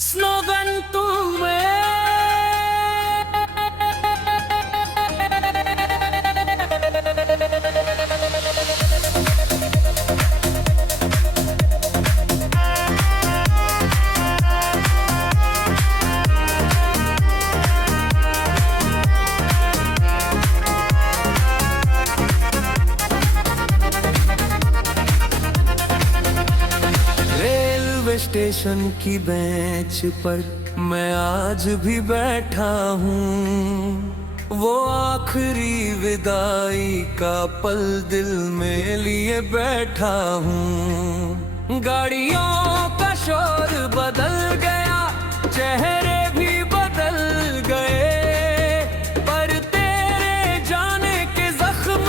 Slogan तुम्हें station की bench पर मैं आज भी बैठा हूँ। वो आखिरी विदाई का पल दिल में लिए बैठा हूँ। गाड़ियों का शोर बदल गया, चेहरे भी बदल गए, पर तेरे जाने के जख्म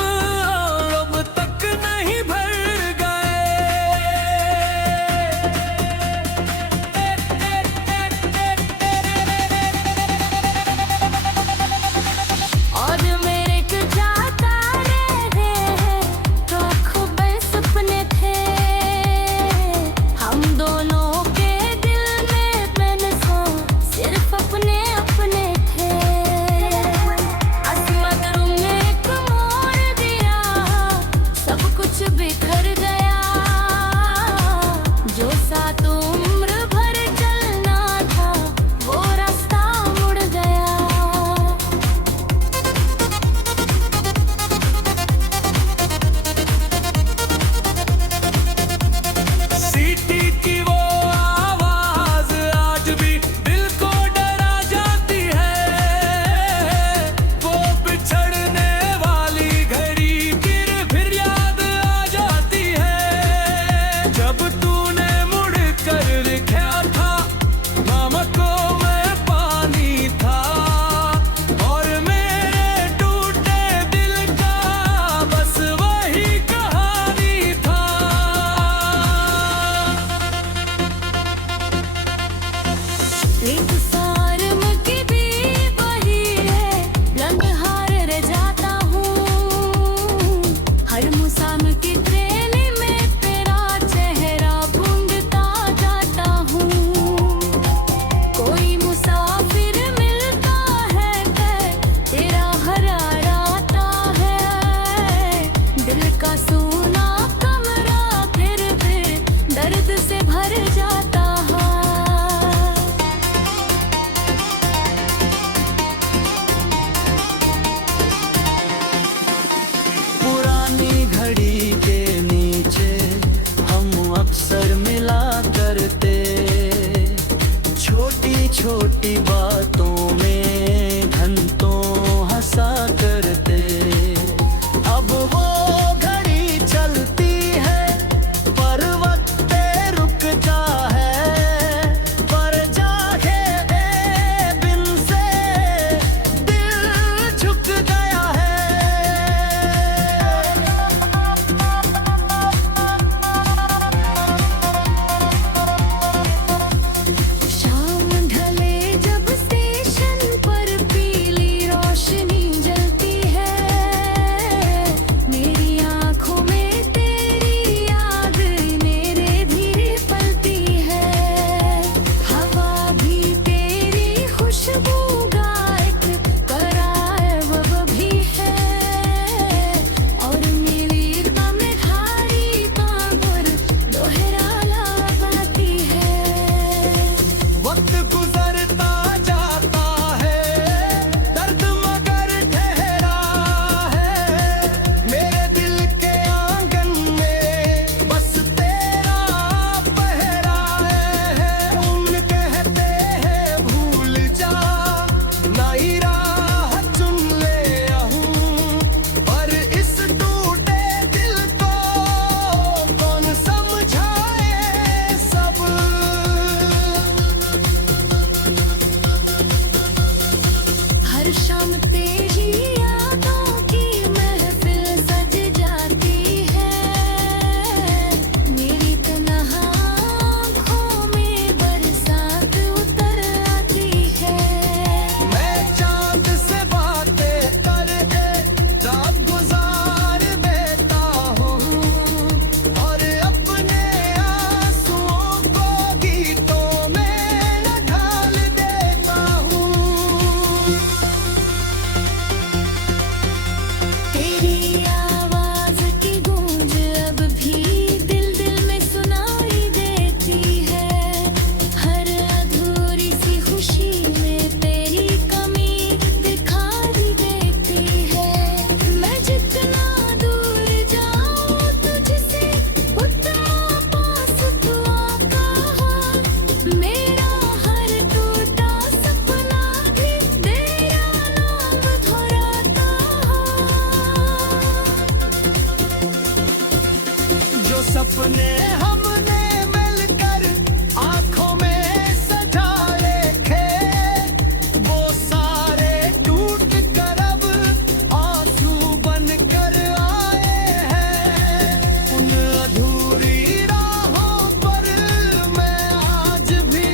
अब तक नहीं भर छोटी बातों में घंटों हंसा करते। अब वो घड़ी चलती है पर वक्त रुक जा है। सपने हमने मिलकर आंखों में सजाए थे, वो सारे टूट कर अब आंसू बन कर आए हैं। उन अधूरी राहों पर मैं आज भी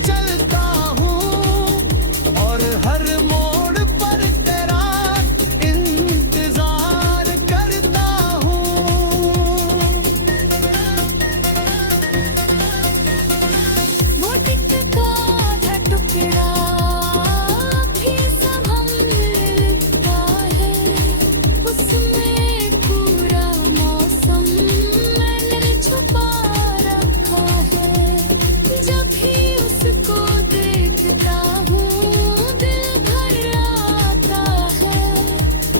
चलता हूँ और हर मोड़ पर तेरा इंतजार करता हूँ। वो टिकता था टुकड़ा भी संभलता है, उसमें पूरा मौसम मैंने छुपा रखा है। जब भी उसको देखता हूँ दिल भर आता है,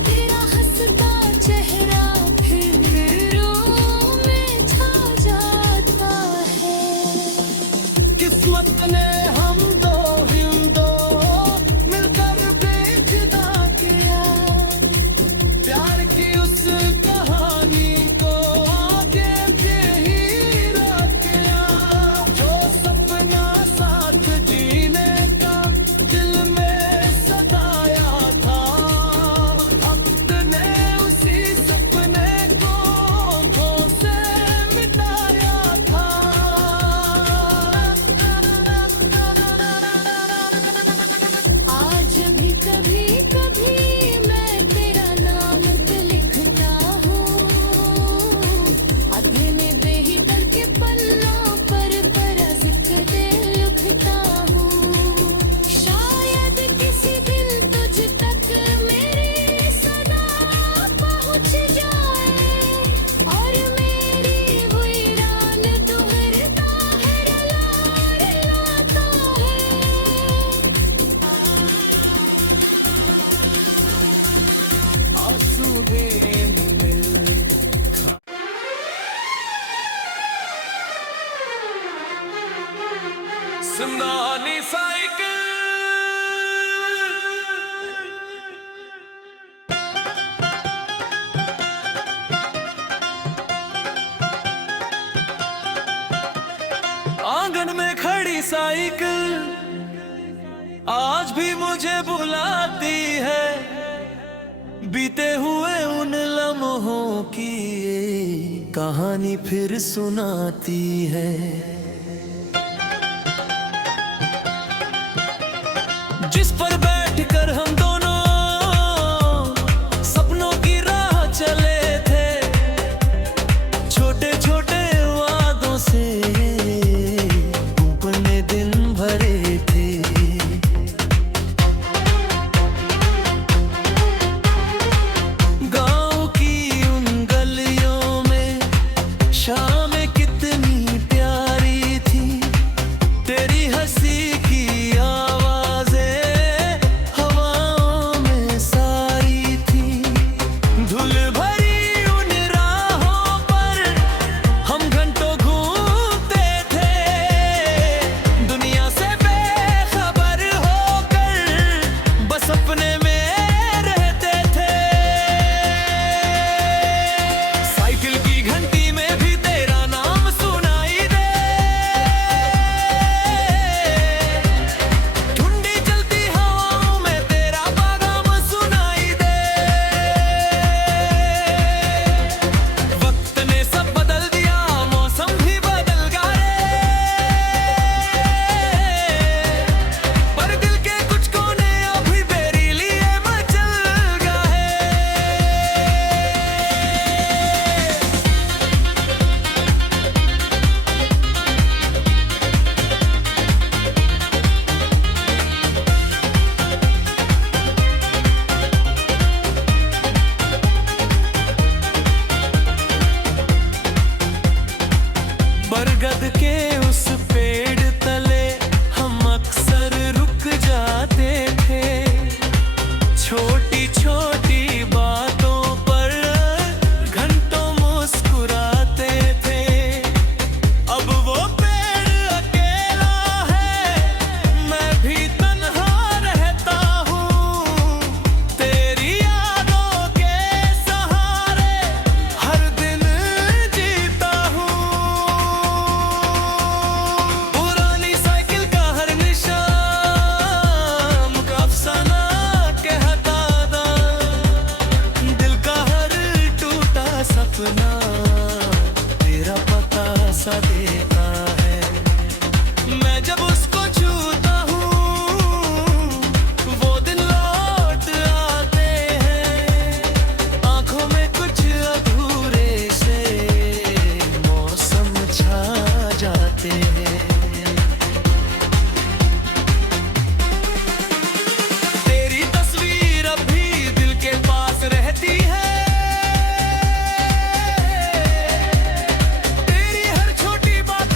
तेरा हंसता चेहरा फिर रूह में छा जाता है। किस्मत ने हम दो हिंदो मिलकर बेजुदा किया, प्यार की उस कहानी को आगे भी ही रखा। जो सपना साथ जीने का दिल में सताया था, वक्त ने उसी सपने को आँखों से मिटाया था। आज भी कभी कभी मैं तेरा नाम पे लिखता हूँ, अधूरे बेहितर के पन्नों पर जिक्र लिखता हूँ। शायद किसी दिन तुझ तक मेरी सदा पहुँच जाए और मेरी वो ईरान दोहरता है, रुलाता है। आंसू गेंद मिल सुनानी साइकिल। आंगन में खड़ी साइकिल आज भी मुझे बुलाती है, बीते हुए उन लम्हों की ये कहानी फिर सुनाती है। जिस पर बैठकर हम दोनों सपनों की राह चले थे, छोटे छोटे वादों से अपने दिन भरे थे। गाँव की उन गलियों में शामें कितनी प्यारी थी, तेरी हंसी की आवाज़ें हवाओं में सारी थी। धुल भरी उन राहों पर हम घंटों घूमते थे, दुनिया से बेखबर होकर बस अपने में रहते थे। साइकिल की घंटी में भी तेरा नाम सुनाई दे, ठंडी चलती हवाओं में तेरा पैगाम सुनाई दे। वक्त ने सब बदल दिया, मौसम भी बदल गए, पर दिल के कुछ कोने अभी तेरे लिए मचल गए। बरगद के उस पेड़ तले हम अक्सर रुक जाते थे, छोटी छोटी बातों पर घंटों मुस्कुराते थे। अब वो पेड़ अकेला है, मैं भी तन्हा रहता हूँ, तेरी यादों के सहारे हर दिन जीता हूँ। सा देता है। मैं जब उसको छूता हूँ वो दिन लौट आते हैं। आंखों में कुछ अधूरे से मौसम छा जाते हैं। तेरी तस्वीर अब भी दिल के पास रहती है। तेरी हर छोटी बात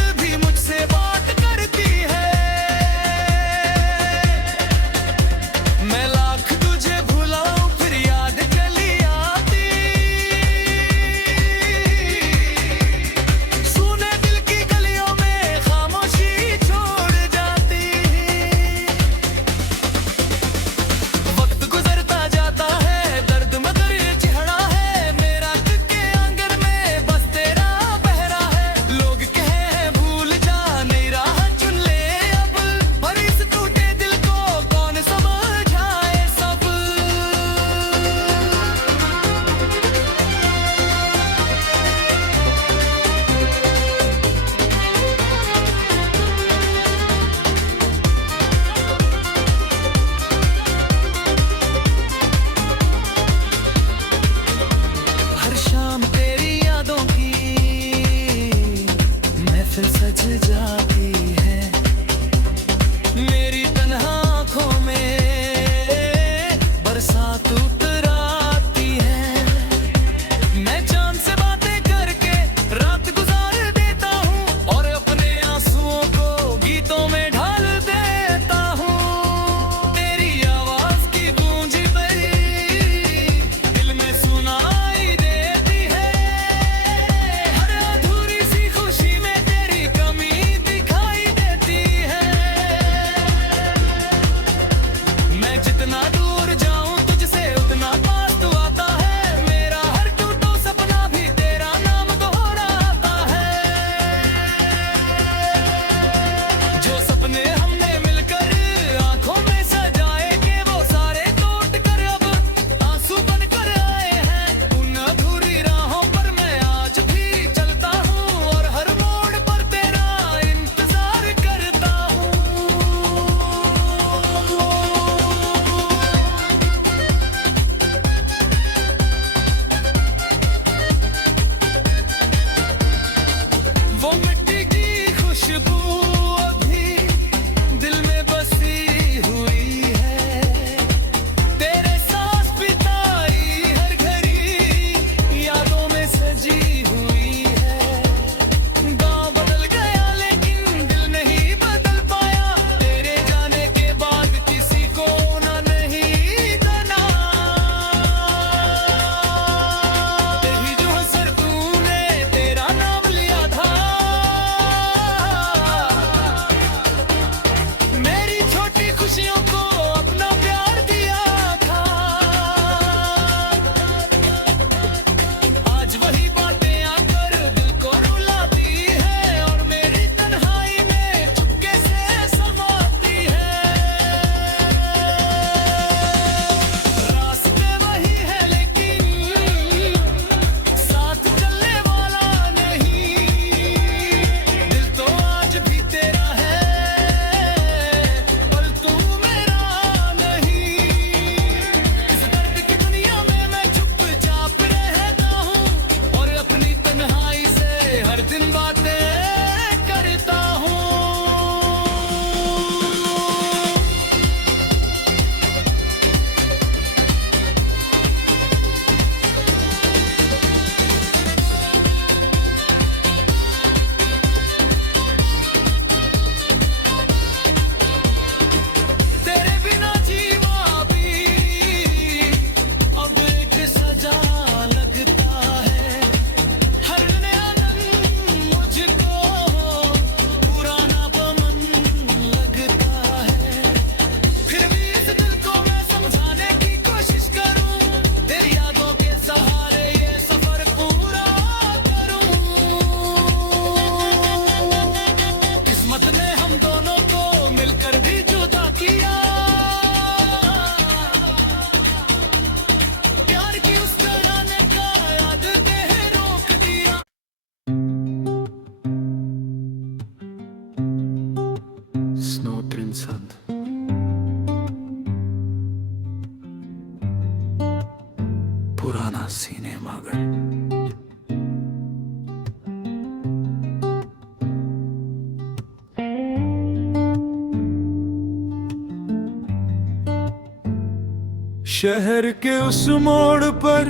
शहर के उस मोड़ पर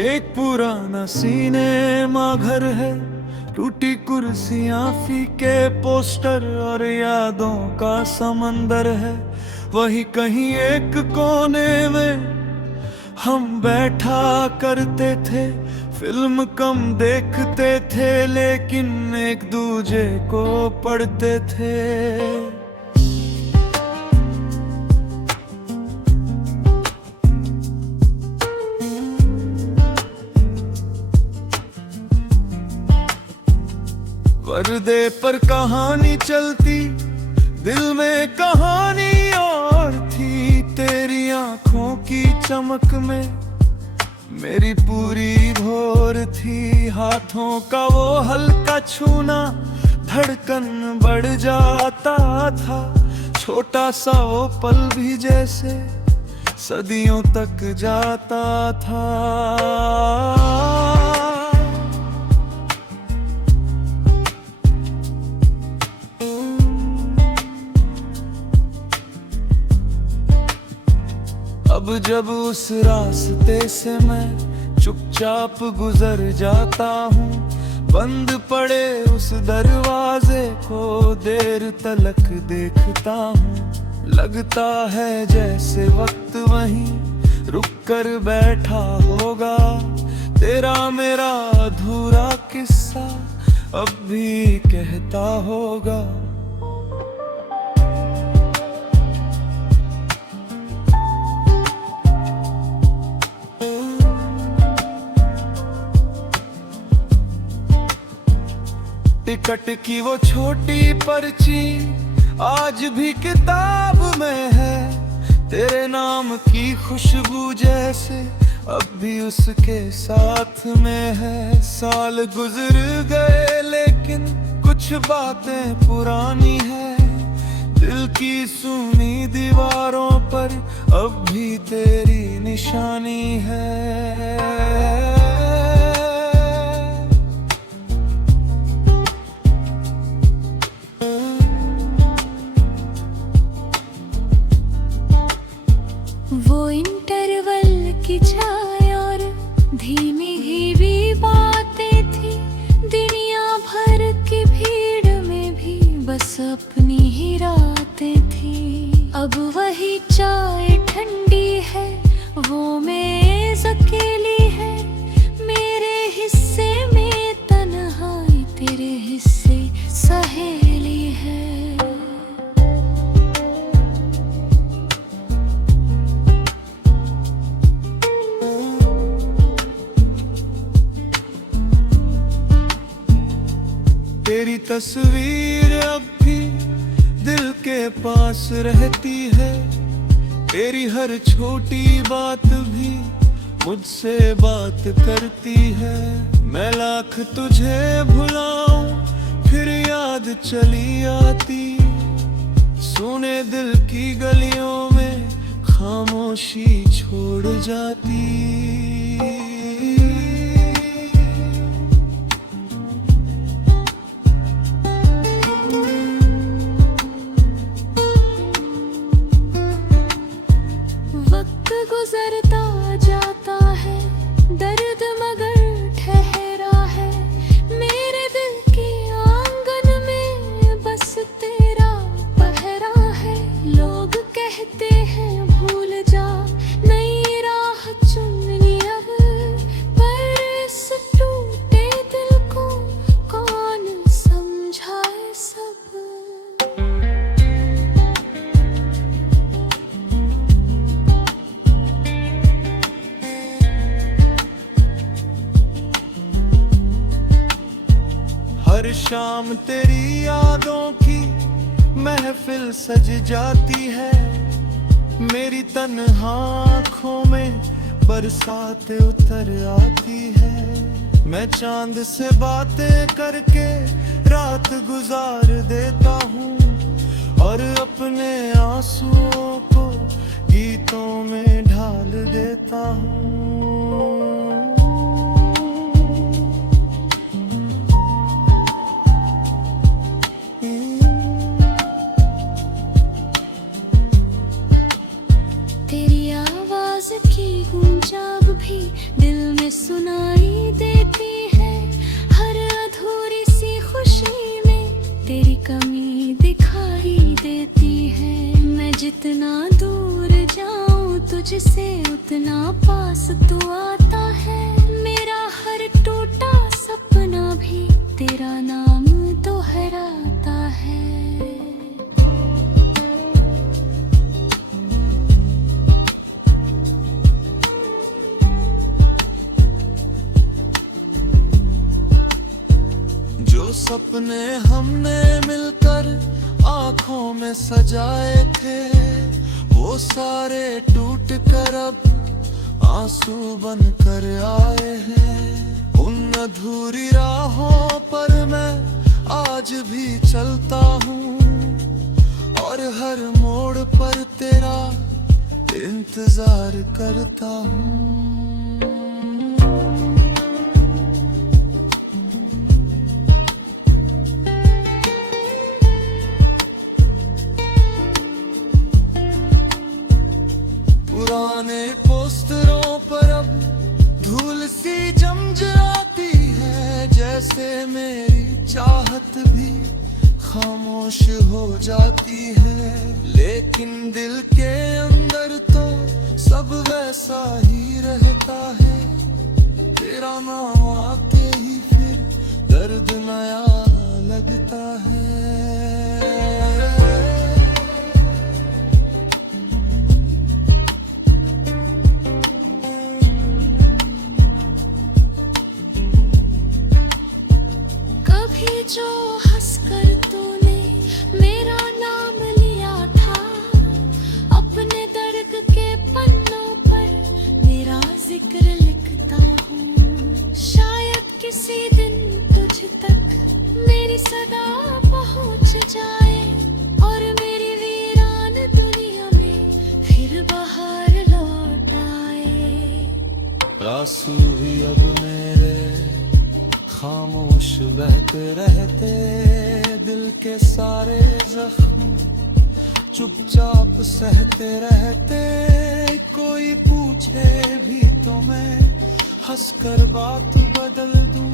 एक पुराना सिनेमा घर है, टूटी कुर्सियां, फीके पोस्टर और यादों का समंदर है। वही कहीं एक कोने में हम बैठा करते थे, फिल्म कम देखते थे लेकिन एक दूजे को पढ़ते थे। पर्दे पर कहानी चलती, दिल में कहानी और थी। तेरी आंखों की चमक में मेरी पूरी भोर थी। हाथों का वो हल्का छूना, धड़कन बढ़ जाता था। छोटा सा वो पल भी जैसे सदियों तक जाता था। अब जब उस रास्ते से मैं चुपचाप गुजर जाता हूँ, बंद पड़े उस दरवाजे को देर तलक देखता हूँ। लगता है जैसे वक्त वहीं रुक कर बैठा होगा। तेरा मेरा अधूरा किस्सा अब भी कहता होगा। टिकट की वो छोटी पर्ची आज भी किताब में है। तेरे नाम की खुशबू जैसे अब भी उसके साथ में है। साल गुजर गए लेकिन कुछ बातें पुरानी है। दिल की सुनी दीवारों पर अब भी तेरी निशानी है। वो इंटरवल की चाय और धीमी धीमी बातें थी। दुनिया भर की भीड़ में भी बस अपनी ही रातें थी। अब वही चाय ठंडी है, वो मेज अकेली है। मेरे हिस्से में तन्हाई, तेरे हिस्से सहेली है। तेरी तस्वीर अब भी दिल के पास रहती है। तेरी हर छोटी बात भी मुझसे बात करती है। मैं लाख तुझे भुलाऊं फिर याद चली आती। सुने दिल की गलियों में खामोशी छोड़ जाती। गुजरता जाता है, दर्द मगर ठहरा है। मेरे दिल के आंगन में बस तेरा पहरा है। लोग कहते हैं भूल जा, नई राह चुननी अब। पर इस टूटे दिल को कौन समझाए सब। हर शाम तेरी यादों की महफिल सज जाती है। मेरी तन्हा आँखों में बरसात उतर आती है। मैं चांद से बातें करके रात गुजार देता हूँ और अपने आंसुओं को गीतों में ढाल देता हूँ। तेरी आवाज मुझसे उतना पास तू आता है, मेरा हर टूटा सपना भी तेरा नाम दोहराता है। जो सपने हमने मिलकर आंखों में सजाए थे, वो सारे टूट कर अब आंसू बन कर आए हैं। उन अधूरी राहों पर मैं आज भी चलता हूँ, और हर मोड़ पर तेरा इंतजार करता हूँ। पुराने पोस्टरों पर अब धूल सी जम जाती है, जैसे मेरी चाहत भी खामोश हो जाती है। लेकिन दिल के अंदर तो सब वैसा ही रहता है, तेरा नाम आते ही फिर दर्द नया लगता है। जो हंसकर तूने मेरा नाम लिया था, अपने दर्द के पन्नों पर मेरा जिक्र लिखता हूँ। शायद किसी दिन तुझ तक मेरी सदा पहुँच जाए, और मेरी वीरान दुनिया में फिर बाहर लौट आए। आंसू भी अब मेरे खामोश बहते रहते, दिल के सारे जख्म चुपचाप सहते रहते। कोई पूछे भी तो मैं हंसकर बात बदल दूं,